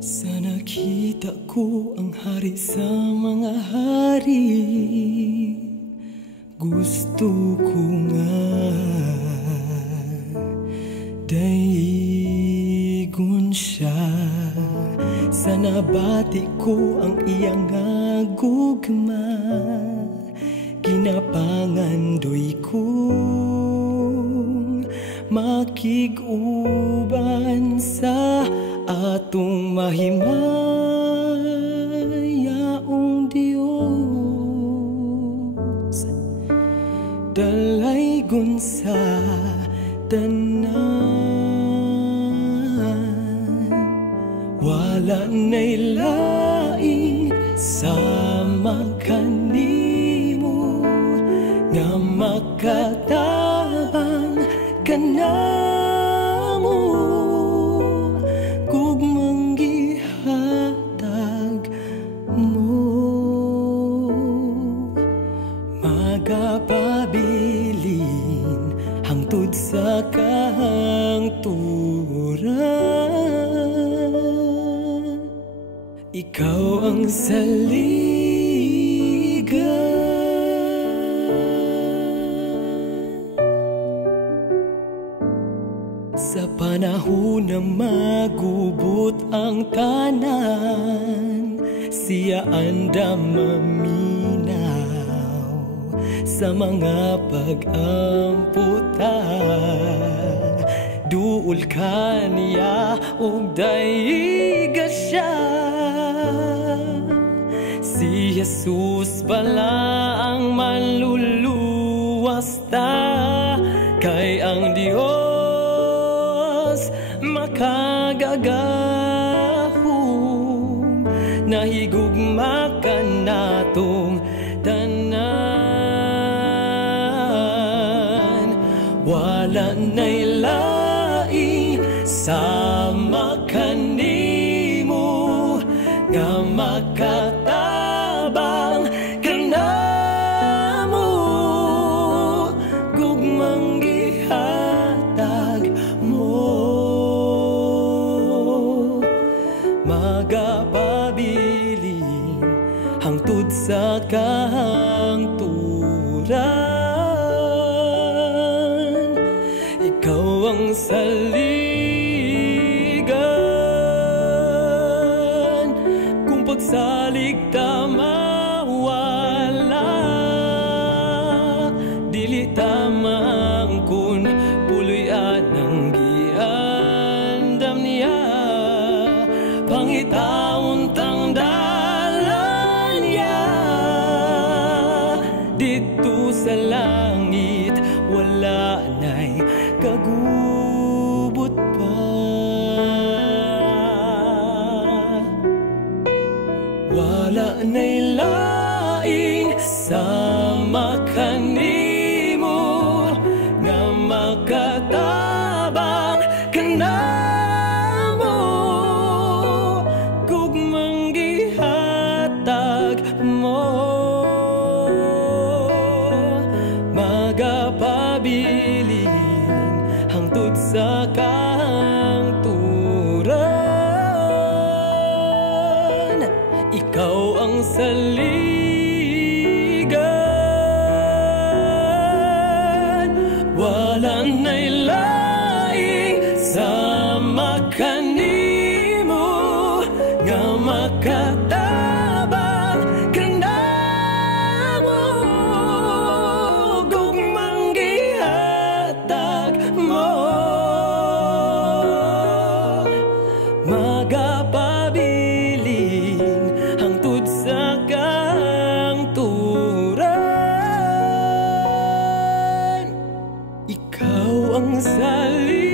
Sa nakita ko ang hari sa mga hari, gusto ko nga daigon siya. Sa nabati ko ang iyang gugma, kinapangandoy kong makiguban sa atong mahimayaong Diyos. Dalaygon sa tanan, wala na'y laing sama kanimo nga makatabang kanamo. Gugmang gihatag mo, magapabilin hangtod sa kahangturan. Ikaw ang saligan sa panahon na magubot ang tanan. Siya andam maminaw sa mga pag-amputa. Duol ka niya ug daiga siya. Si Jesus bala ang manluluwas ta, kay ang Dios makagagahom. Nahigugma ka natong tanan, wala na'y laing sama kanimo nga makatabang kanamo. Gugmang gihatag mo, magapabilin hangtod sa kahangturan. Ikaw ang saligan kung pagsalig ta mawala. Dili tamang kun puloy anang giandam niya. Pangitaon tang dalan niya dito sa langit, wala na'y kagubot pa. Wala na'y laing sama kanimo nga makatabang kanamo. Gugmang gihatag mo, magapabilin hangtod sa kahangturan. Ikaw ang saligan, wala na'y laing sama kanimo nga makatabang kanamo. Gugmang gihatag mo, magapabilin hangtod sa kahangturan. Ikaw ang saligan.